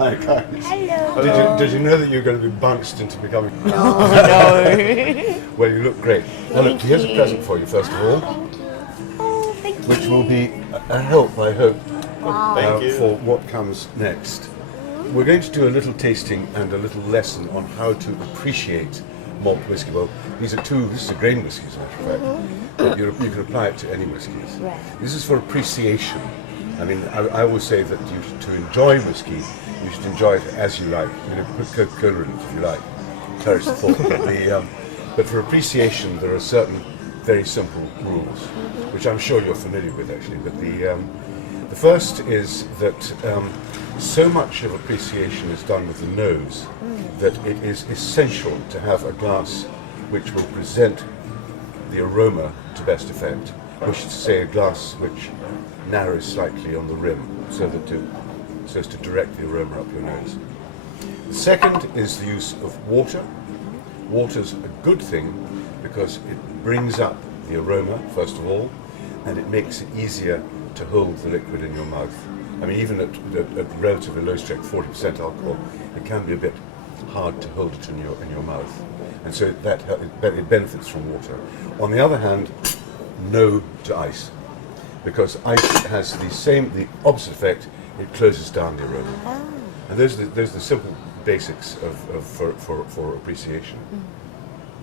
Hi guys. Hello. Did you know that you're going to be bounced into becoming? No. Well, you look great. Well, look, here's a present for you first of all, Thank you. Oh, thank you. which will be a help, I hope, Wow. for what comes next. We're going to do a little tasting and a little lesson on how to appreciate malt whiskey. Well, this is a grain whiskey, as a matter of fact, but you can apply it to any whiskies. Right. This is for appreciation. I mean, I always say that to enjoy whiskey, you should enjoy it as you like. You know, put Coca-Cola in it if you like. Encourage the thought. But for appreciation, there are certain very simple rules, which I'm sure you're familiar with actually. But the first is that so much of appreciation is done with the nose that it is essential to have a glass which will present the aroma to best effect, which is to say a glass which narrows slightly on the rim so as to direct the aroma up your nose. The second is the use of water. Water's a good thing because it brings up the aroma first of all, and it makes it easier to hold the liquid in your mouth. I mean, even at relatively low strength, 40% alcohol, it can be a bit hard to hold it in your mouth, and so it benefits from water. On the other hand, no to ice, because ice has the opposite effect. It closes down the aroma, and those are the simple basics for appreciation.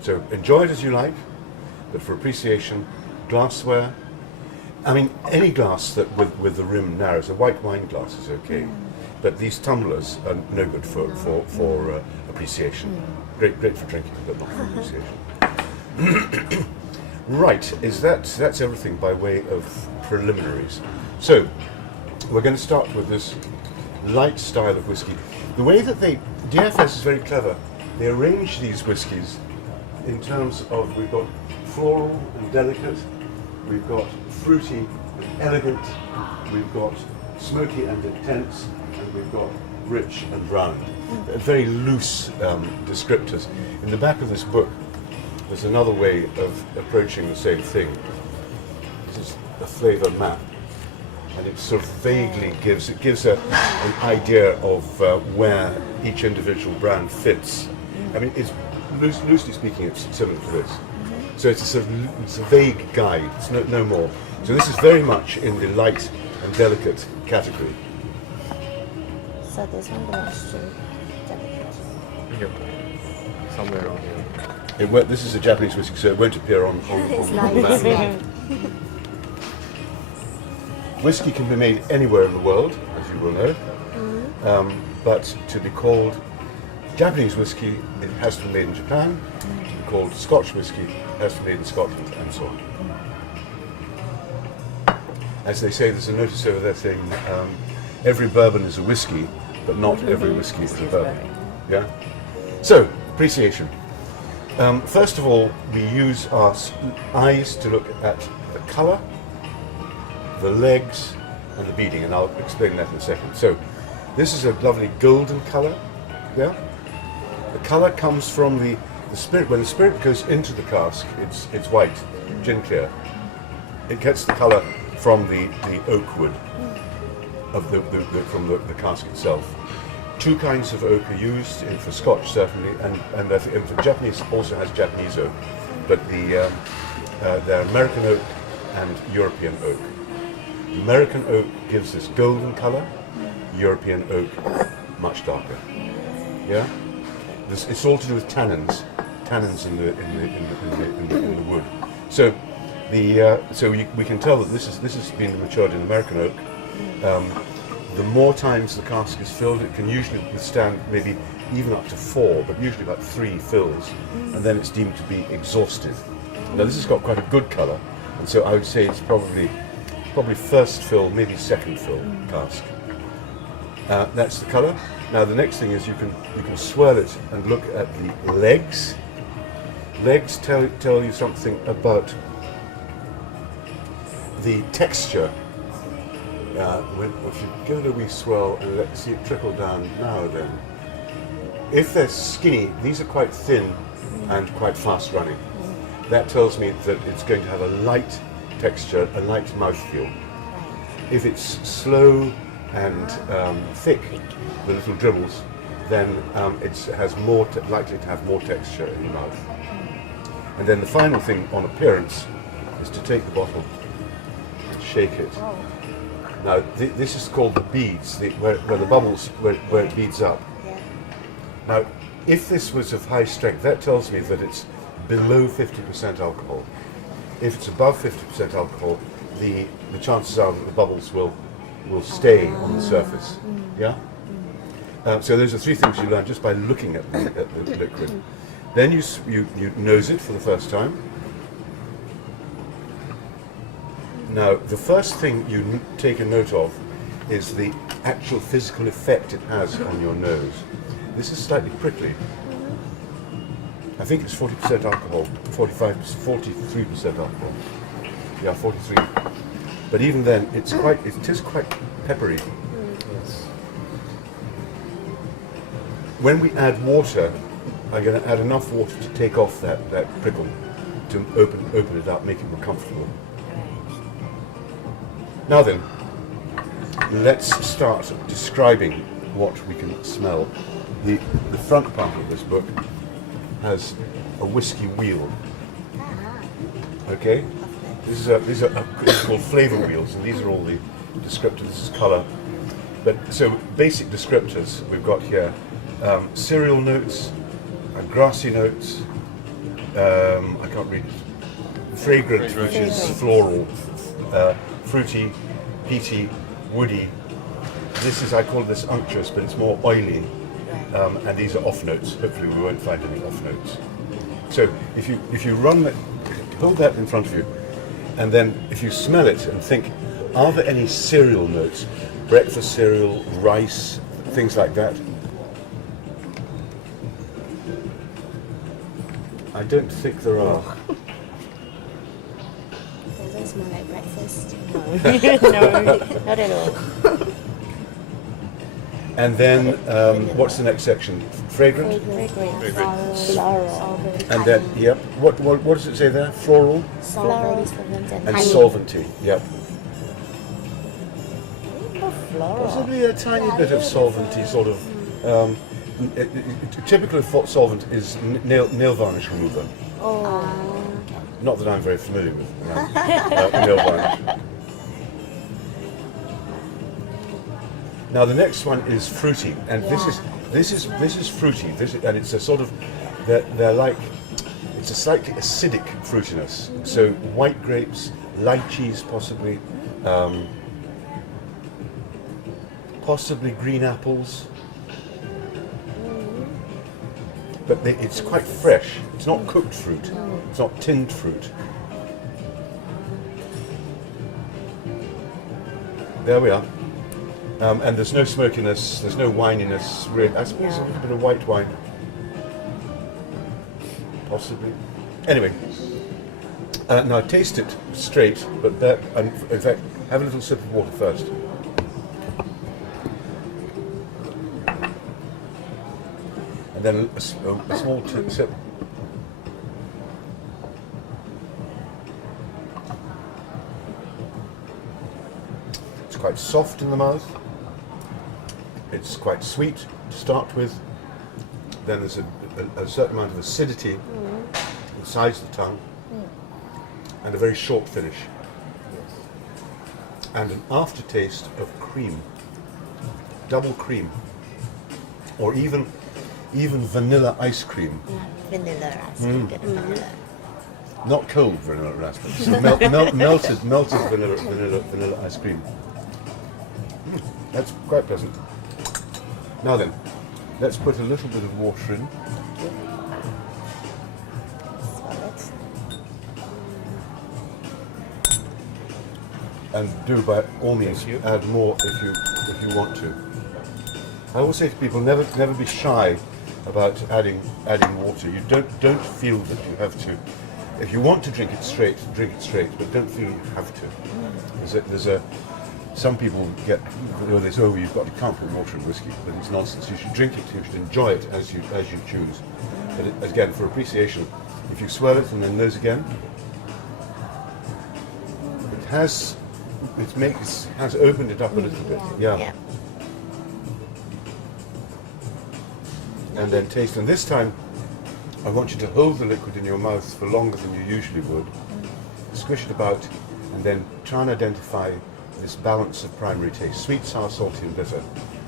So enjoy it as you like, but for appreciation, glassware. I mean, any glass that with the rim narrows. A white wine glass is okay, but these tumblers are no good for appreciation. Great for drinking, but not for appreciation. Right, that's everything by way of preliminaries. So we're going to start with this light style of whiskey. The way that DFS is very clever. They arrange these whiskies in terms of, we've got floral and delicate, we've got fruity and elegant, we've got smoky and intense, and we've got rich and round. Very loose descriptors. In the back of this book, there's another way of approaching the same thing. This is a flavour map, and it sort of vaguely gives an idea of where each individual brand fits. I mean, it's loosely speaking, it's similar to this. So it's a vague guide. It's no more. So this is very much in the light and delicate category. So this one belongs to Japanese. Here. Somewhere around here. This is a Japanese whiskey, so it won't appear on It's the nice. map. Whiskey can be made anywhere in the world, as you will know, but to be called Japanese whiskey, it has to be made in Japan. To be called Scotch whiskey, it has to be made in Scotland, and so on. As they say, there's a notice over there saying, every bourbon is a whiskey, but not every whiskey is a bourbon. Yeah? So, appreciation. First of all, we use our eyes to look at the colour, the legs, and the beading, and I'll explain that in a second. So, this is a lovely golden colour. Yeah? The colour comes from the spirit. When the spirit goes into the cask, it's white, gin clear. It gets the colour from the oak wood of from the cask itself. Two kinds of oak are used for Scotch certainly, and for Japanese also has Japanese oak, but they're American oak and European oak. American oak gives this golden colour. European oak much darker. Yeah. It's all to do with tannins in the wood. So we can tell that this has been matured in American oak. The more times the cask is filled, it can usually withstand maybe even up to 4, but usually about 3 fills, and then it's deemed to be exhausted. Now this has got quite a good colour, and so I would say it's probably first fill, maybe second fill cask. That's the colour. Now the next thing is you can swirl it and look at the legs. Legs tell you something about the texture. If you give it a wee swirl and let's see it trickle down now then. If they're skinny, these are quite thin and quite fast running. That tells me that it's going to have a light texture, a light mouthfeel. If it's slow and thick, the little dribbles, then it has more likely to have more texture in your mouth. And then the final thing on appearance is to take the bottle and shake it. Now this is called the beads, where the bubbles, where it beads up. Yeah. Now, if this was of high strength, that tells me that it's below 50% alcohol. If it's above 50% alcohol, the chances are that the bubbles will stay on the surface. Yeah. So those are three things you learn just by looking at the liquid. Then you nose it for the first time. Now, the first thing you take a note of is the actual physical effect it has on your nose. This is slightly prickly. I think it's 40% alcohol, 43% alcohol. Yeah, 43. But even then, it is quite peppery. Yes. When we add water, I'm going to add enough water to take off that prickle, to open it up, make it more comfortable. Now then, let's start describing what we can smell. The front part of this book has a whiskey wheel. Okay, these are called flavor wheels, and these are all the descriptors. This is color. But so basic descriptors we've got here: cereal notes, grassy notes. I can't read it. Fragrant, which is floral. Fruity, peaty, woody. I call this unctuous, but it's more oily. And these are off notes. Hopefully we won't find any off notes. So if you run that, hold that in front of you, and then if you smell it and think, are there any cereal notes? Breakfast cereal, rice, things like that? I don't think there are. Does it smell like breakfast? No, Not at all. And then, what's the next section? Fragrant? Fragrant. floral. And then, yep. What does it say there? Floral Floral. and honey. solventy. Yep. Floral. Possibly a tiny bit of solventy, sort of. Typical solvent is nail varnish remover. Not that I'm very familiar with nail varnish. Now the next one is fruity, and this is fruity. And it's a sort of they're like, it's a slightly acidic fruitiness. So white grapes, lychees, possibly green apples. But it's quite fresh. It's not cooked fruit. It's not tinned fruit. There we are. And there's no smokiness, there's no wininess. I suppose a little bit of white wine. Possibly. Anyway, now taste it straight, but in fact, have a little sip of water first. And then a small sip. It's quite soft in the mouth. It's quite sweet to start with. Then there's a certain amount of acidity on the sides of the tongue, and a very short finish. And an aftertaste of cream, double cream, or even vanilla ice cream. Vanilla raspberry. Good vanilla. Not cold vanilla raspberry, so melted vanilla ice cream. That's quite pleasant. Now then, let's put a little bit of water in. Swallow it. And do by all means add more if you want to. I always say to people, never be shy about adding water. You don't feel that you have to. If you want to drink it straight, but don't feel you have to. Some people get this, you can't put water in whiskey, but it's nonsense. You should drink it, you should enjoy it as you choose. But again, for appreciation, if you swirl it and then nose again, it has has opened it up a little bit. Yeah. Yeah. And then taste. And this time, I want you to hold the liquid in your mouth for longer than you usually would. Squish it about, and then try and identify this balance of primary taste: sweet, sour, salty, and bitter,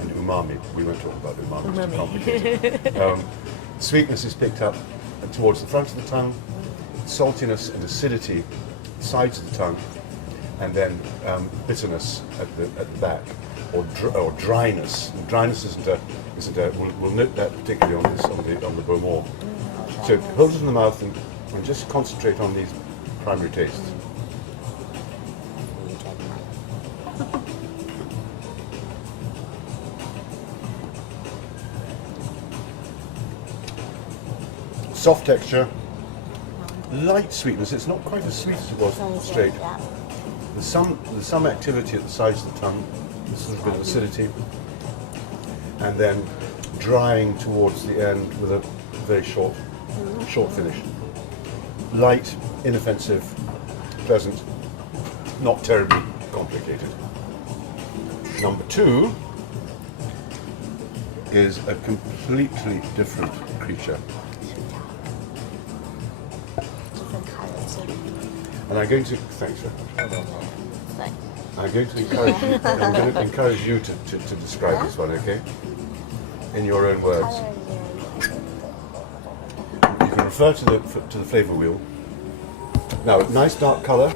and umami. We won't talk about umami. It's too complicated. Sweetness is picked up towards the front of the tongue, saltiness and acidity sides of the tongue, and then bitterness at the back, or dryness. And dryness isn't a. We'll note that particularly on the Beaumont. So hold it in the mouth and just concentrate on these primary tastes. You tried mine. Soft texture, light sweetness. It's not quite as sweet as it was straight. Yeah. There's some activity at the sides of the tongue. There's a little bit of acidity, and then drying towards the end with a very short finish. Light, inoffensive, pleasant, not terribly complicated. Number 2 is a completely different creature. Different colors. And I'm going to, thanks very much. Like, I'm going to encourage you to describe this one, okay? In your own words. color is You can refer to the flavour wheel. Now, nice dark colour,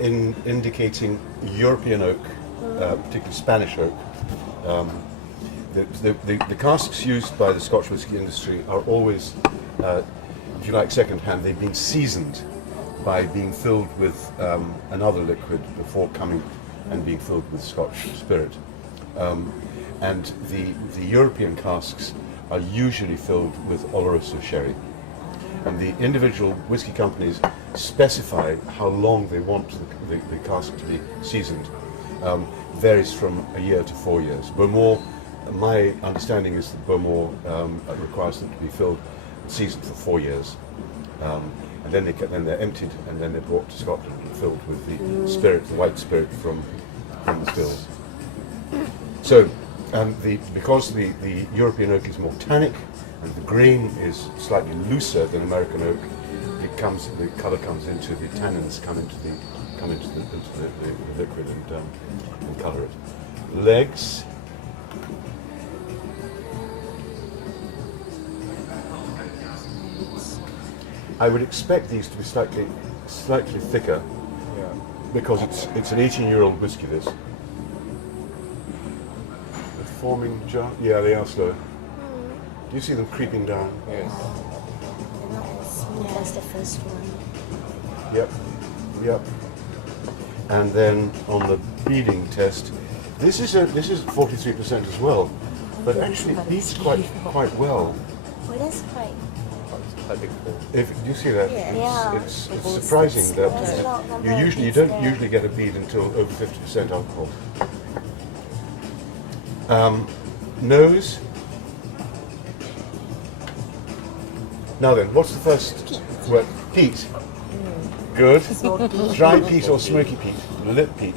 indicating European oak, particularly Spanish oak. The casks used by the Scotch whisky industry are always, if you like, second-hand. They've been seasoned by being filled with another liquid before coming and being filled with Scotch spirit. And the European casks are usually filled with Oloroso sherry. And the individual whisky companies specify how long they want the cask to be seasoned. Varies from a year to 4 years. Beaumont, my understanding is that Beaumont requires them to be filled and seasoned for 4 years. And then they're emptied, and then they're brought to Scotland and filled with the spirit, the white spirit from the stills. So, because the European oak is more tannic and the grain is slightly looser than American oak, the colour comes into the tannins come into the liquid and colour it. Legs. I would expect these to be slightly thicker, because it's an 18-year-old whisky. This. The forming jar. Yeah, they are slow. Do you see them creeping down? Yes. they're not as smooth as the first one. Yep. And then on the beading test, this is 43% as well, but actually it beats quite well. Well, that's quite. I think so. Do you see that? Yeah. It's surprising that There's a lot of you don't usually get a bead until over 50% alcohol. Nose. Now then, what's the first word? Peat. Good. Dry peat or smoky peat? Lit peat.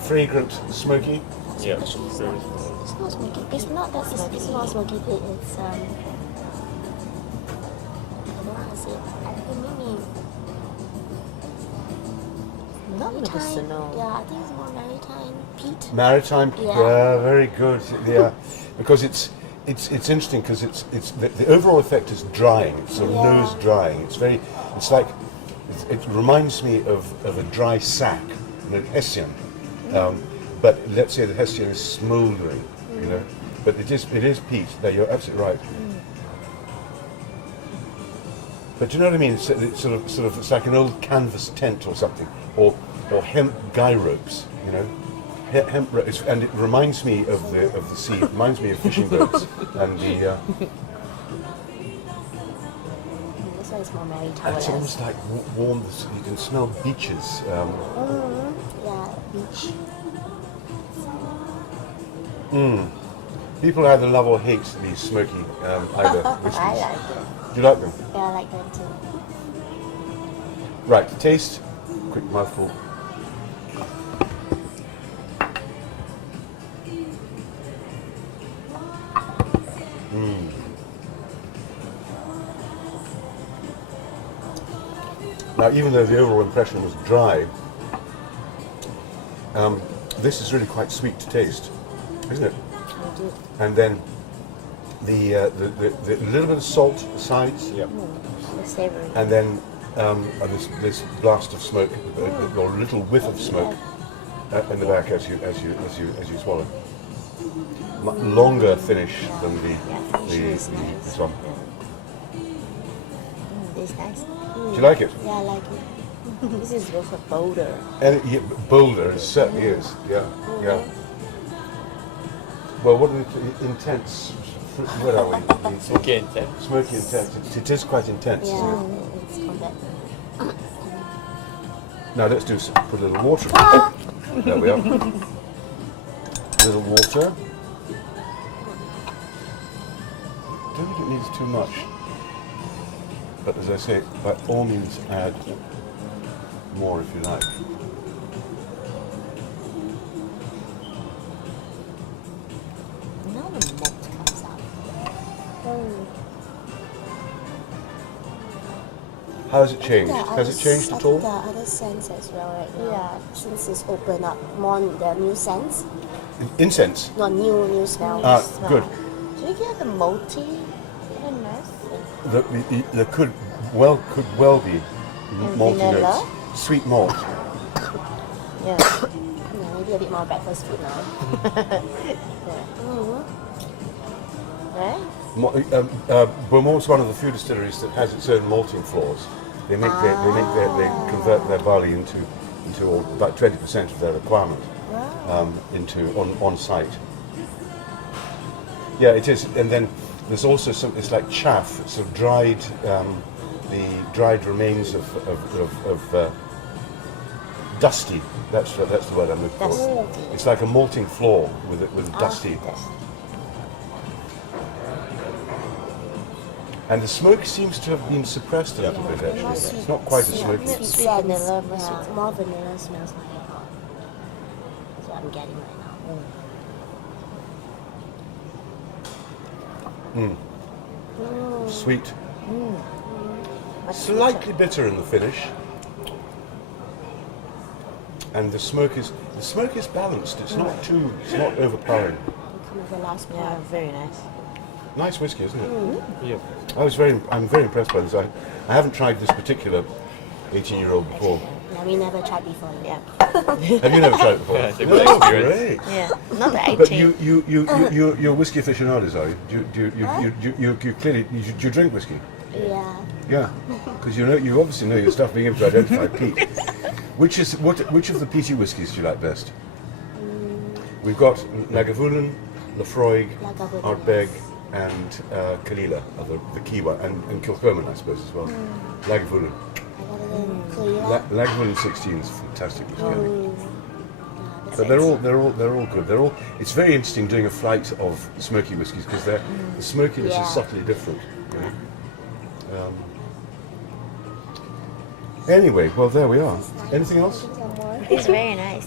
Fragrant, smoky. Yeah. It's not smoky. It's not that. It's not smoky. It's I don't know how to say it. I think maybe Not maritime. medicinal. Yeah, I think it's more maritime peat. Maritime. Yeah. Very good. Yeah, because it's interesting because the overall effect is drying. It's sort of nose drying. It's like it reminds me of a dry sack, Hessian. But let's say the Hessian is smouldering, But it is peat. There, you're absolutely right. But do you know what I mean? It's sort of it's like an old canvas tent or something, or hemp guy ropes, hemp ropes, and it reminds me of the sea. It reminds me of fishing boats and the. This one is more maritime. It's almost like warm. You can smell beaches. Yeah, beach. People either love or hate these smoky either whiskeys. I like it. Do you like them? Yeah, I like them too. Right, taste. Quick mouthful. Now, even though the overall impression was dry, this is really quite sweet to taste, isn't it? Indeed. And then the little bit of salt at the sides, Yep. The savory. and then this blast of smoke, or little whiff of smoke in the back as you swallow. Longer finish than finish is nice. this one. This is nice. Do you like it? Yeah, I like it. This is also bolder. And bolder, it certainly is. Yeah, yeah. Well, what are the intense? Where are we? Smoky intense. Smoky intense. It is quite intense. Isn't it? Yeah, it's compared. Now let's put a little water. In. There we are. A little water. Don't think it needs too much. But as I say, by all means add more if you like. Now the malt comes out. How has it changed? Has it changed at all? There are other scents as well right now. Yeah, since it's opened up more the new scents. Incense. No, new smells. Good. Do you get the malty? Very nice. There could well be malty vanilla? notes. Sweet malt. Yeah. Yeah, maybe a bit more breakfast food now. Right? Beaumont's one of the few distilleries that has its own malting floors. They convert their barley into about 20% of their requirement on site. Yeah, it is. And then there's also it's like chaff. It's sort of dried, the dried remains of dusty. That's the word I'm looking for. It's like a malting floor with dusty. And the smoke seems to have been suppressed a little bit, actually. It's not quite as smoky. Sweet vanilla, more vanilla smells like it. That's what I'm getting right now. Sweet. Slightly bitter in the finish. And the smoke is balanced. It's not overpowering. Come with the last part. Yeah, very nice. Nice whiskey, isn't it? Yeah. I'm very impressed by this. I haven't tried this particular 18-year-old before. Yeah, we never tried before. Yeah. Have you never tried it before? Yeah, it's a good experience. Great. Yeah, not the 18. But you're whiskey aficionados, are you? You clearly you drink whiskey. Yeah. Yeah, because you obviously know your stuff, being able to identify peat. Which of the peaty whiskies do you like best? We've got Lagavulin, Lafroig, Lagavulin, Ardbeg, and Kalila are the key one, and Kilchoman, I suppose, as well. Lagavulin. Lagavulin 16 is fantastic whiskey. But they're all good. It's very interesting doing a flight of smoky whiskies because the smokiness is subtly different. You know? Anyway, well there we are. Anything else? It's very nice.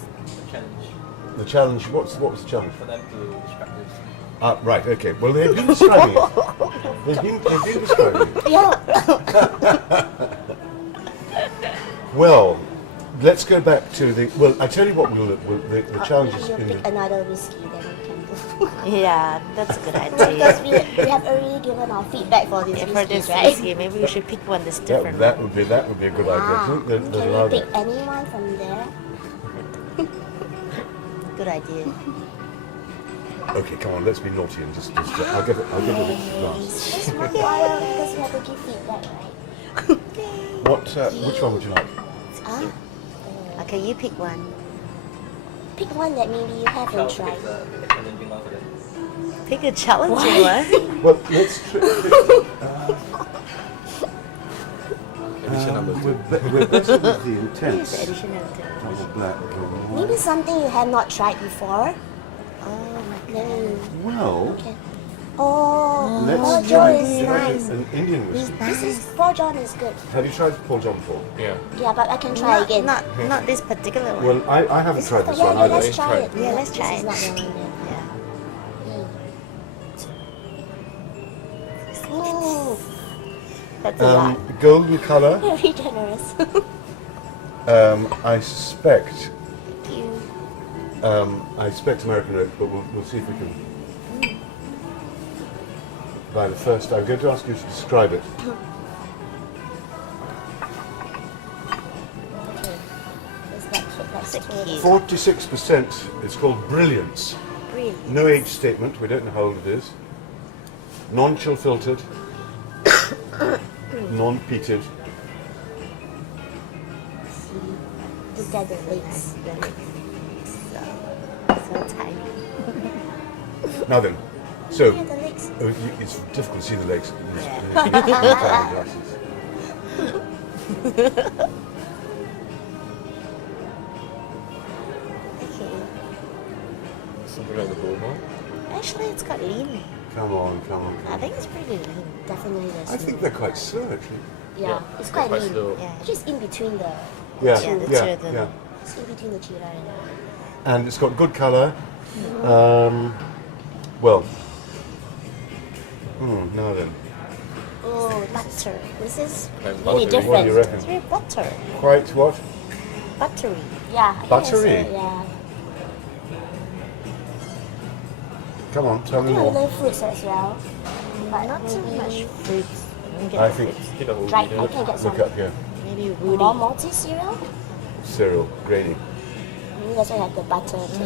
The challenge. What was the challenge? For them to describe this. Right. Okay. Well, they've been describing it. They've been describing it. Yeah. Well, let's go back to the. Well, I tell you what. The challenges You in pick the. another whiskey, then we can go. Yeah, that's a good Because idea. we have already given our feedback for this Yeah, for whiskeys, this right? whiskey, maybe we should pick one that's different. That would be a good idea. I think there's a Can lot we of pick that. anyone from there? Good idea. Okay, come on. Let's be naughty and just I'll give it a glance. Just one while, because we have to give feedback, right? Which one would you like? Ah, Okay, you pick one. pick one that maybe you haven't tried. Pick a challenging one. Well, let's. Edition number 2. We're better with the Here's the intense. additional Double black. Maybe something you have not tried before. Oh, Then Well, okay. Oh, Let's Paul try John is nice. an Indian whiskey. This is Paul John is good. Have you tried Paul John before? Yeah. Yeah, but I can try again. Not this particular one. Well, I haven't tried this yeah, one yeah, either. let's try it. Yeah, let's try This is it. not the one Yeah. yet. Ooh, that's a lot. Golden colour. Very generous. I suspect Thank you. I expect American oak, but we'll see if we can buy the first. I'm going to ask you to describe it. That's So cute. 46%. It's called Brilliance. Brilliant. No age statement. We don't know how old it is. Non-chill filtered. Non-peated. Look at the legs. So tiny. Now then, so Look at the legs. it's difficult to see the legs. Yeah. You need glasses. Okay. Something like the Boma. Actually, it's quite lean. Come on, come on. I think it's pretty lean. Definitely the I think they're quite slow, actually. Yeah, it's quite quite lean. slow. Yeah. It's just in between the. Yeah, Yeah, the two yeah, of them. yeah. It's in between the cheetah and. And it's got good colour. Well, now then, Oh, butter. This is And really buttery. what do you different. It's reckon? very butter. Quite what? Buttery. Yeah. I think Buttery? it's, yeah. Come on, tell me Yeah, more. little fruits as well. But Not too maybe much fruits. You get I the think fruits. Get the whole Dried. I video. can get some look up here. Maybe woody. more malty cereal. Cereal, grainy. Maybe that's why I have the butter taste.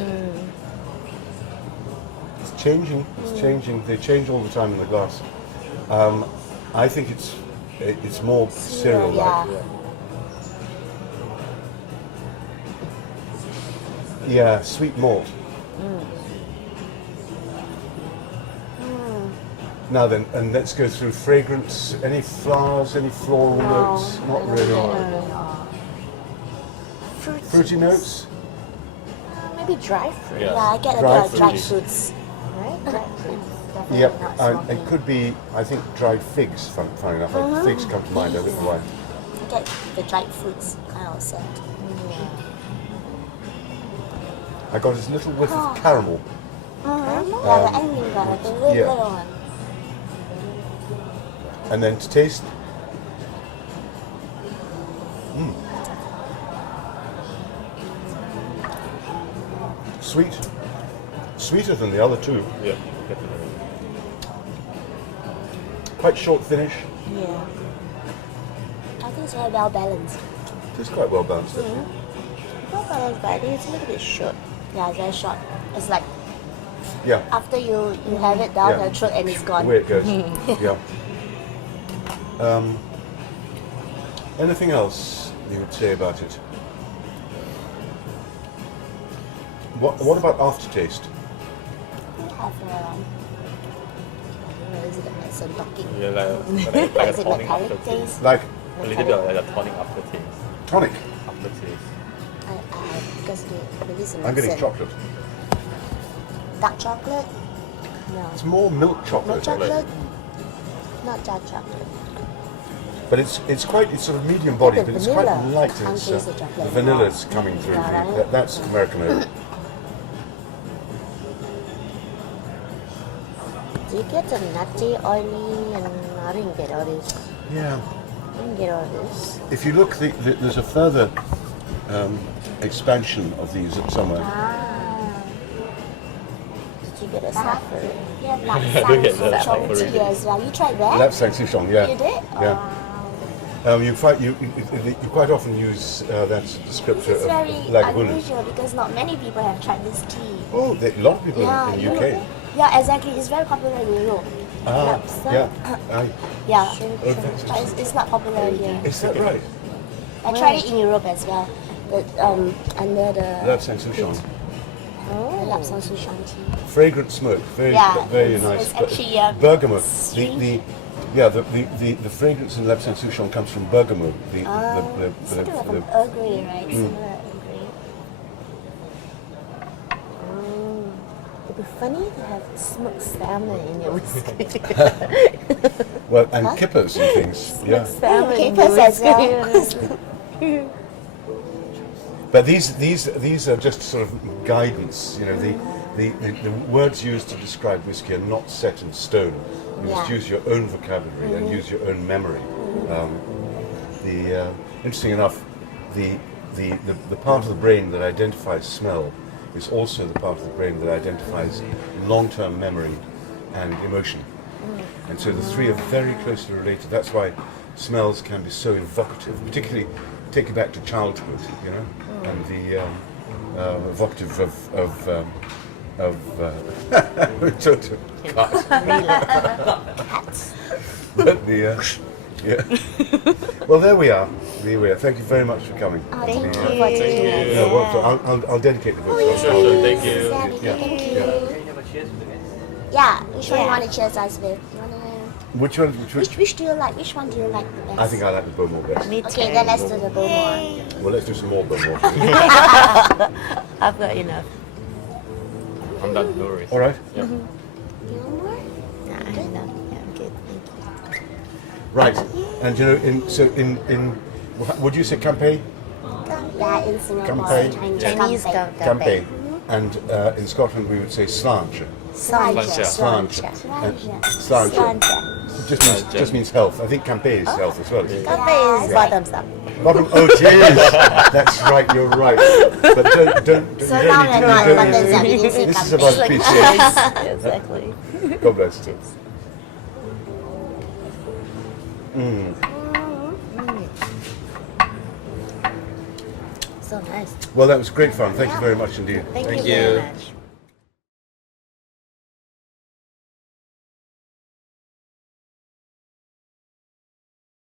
It's changing. It's changing. They change all the time in the glass. I think it's more cereal-like. Yeah. Yeah, sweet malt. Now then, and let's go through fragrance. Any flowers? Any floral notes? Not really. Fruity notes? Maybe dry fruit. Yeah. Yeah, I get a Dried bit of dried fruity. fruits. Right? Dry fruit. Definitely Yep. not And smoky. it could be, I think, dried figs. Funny enough, figs come to mind. I don't know why. I get the dried fruits kind of scent. I got this little whiff of caramel. Yeah, the ending one, the really yeah. little one. And then to taste, sweet, sweeter than the other two. Yeah, definitely. Quite short finish. Yeah. I think it's very well balanced. It's quite well balanced. Actually. Not balanced, but I think it's a little bit short. Yeah, it's very short. It's like Yeah, after you have it down Yeah. your throat and it's the gone. way it goes. Yeah. Anything else you would say about it? What about aftertaste? We have is it a medicine talking? Yeah, like Is a it tonic metallic aftertaste. taste? Like A little bit of like a tonic aftertaste. tonic. Aftertaste. Because maybe it's a I'm getting medicine. chocolate. Dark chocolate? No. It's more milk Milk chocolate. chocolate? Not dark chocolate. But it's sort of medium bodied, the but it's quite vanilla. light. Can't It's, taste the chocolate. the vanilla's coming through. Yeah, right? That's American oak. Do you get the nutty, oily, and I didn't get all this. Yeah. I didn't get all this. If you look, there's a further expansion of these somewhere. Did you get a That- saffron? Yeah, I like do get South that Chong already. tea as well. You tried that? That's Souchong, yeah. You did? Yeah. You quite often use that descriptor This is of very Lagavulin. unusual because not many people have tried this tea. Oh, a lot of people Yeah, in the Europe. UK. Yeah, exactly. It's very popular in Europe. Ah, Lapsa. yeah. Aye. Yeah. Oh, that's But it's not popular here. Is that right? I tried it in Europe as well. But under the Lab Souchong. Lapsang Souchong tea. Fragrant smoke, very, Yeah, very it's- nice. it's actually, bergamot. sweet. The fragrance in Lab Souchong comes from bergamot. It's sort of like an Earl Grey, right? Similar Earl Grey. It'd be funny to have smoked salmon in your whiskey. Well, and kippers and things. Yeah. Salmon in Capers your as whiskey. well. But these are just sort of guidance. You know, the words used to describe whiskey are not set in stone. You must Yeah. use your own vocabulary and use your own memory. Interesting enough, the part of the brain that identifies smell is also the part of the brain that identifies long-term memory and emotion. And so the three are very closely related. That's why smells can be so evocative, particularly take you back to childhood, you know, and the evocative but yeah. Well, there we are. There we are. Thank you very much for coming. Thank you. Yeah, well, I'll dedicate the book. Sure, thank you. Exactly. Yeah. Thank you. Yeah. Yeah. Which one you want to cheers us with? You wanna... Which one? Which do you like? Which one do you like the best? I think I like the Bowmore best. Me too. Okay, then let's do the Bowmore. Well, let's do some more Bowmore. I've got enough. I'm done, no worries. All right. Yeah. You want more? Nah, enough. Yeah, I'm good. Thank you. Right. And you know, in would you say campaign? Yeah, in Singapore, Campaign. Chinese campaign. Campaign. And in Scotland we would say slange. Slange. Slange. Slange. Slange. Just means health. I think campaign is health as well. isn't it? Cafe is bottoms up. Bottom. Oh, jeez. That's right. You're right. But don't. So you now don't we're not need buttons to. up, you didn't say This is campaign. about appreciation. Exactly. God bless. So nice. Well, that was great fun. Thank you very much indeed. Thank Thank you very you. much.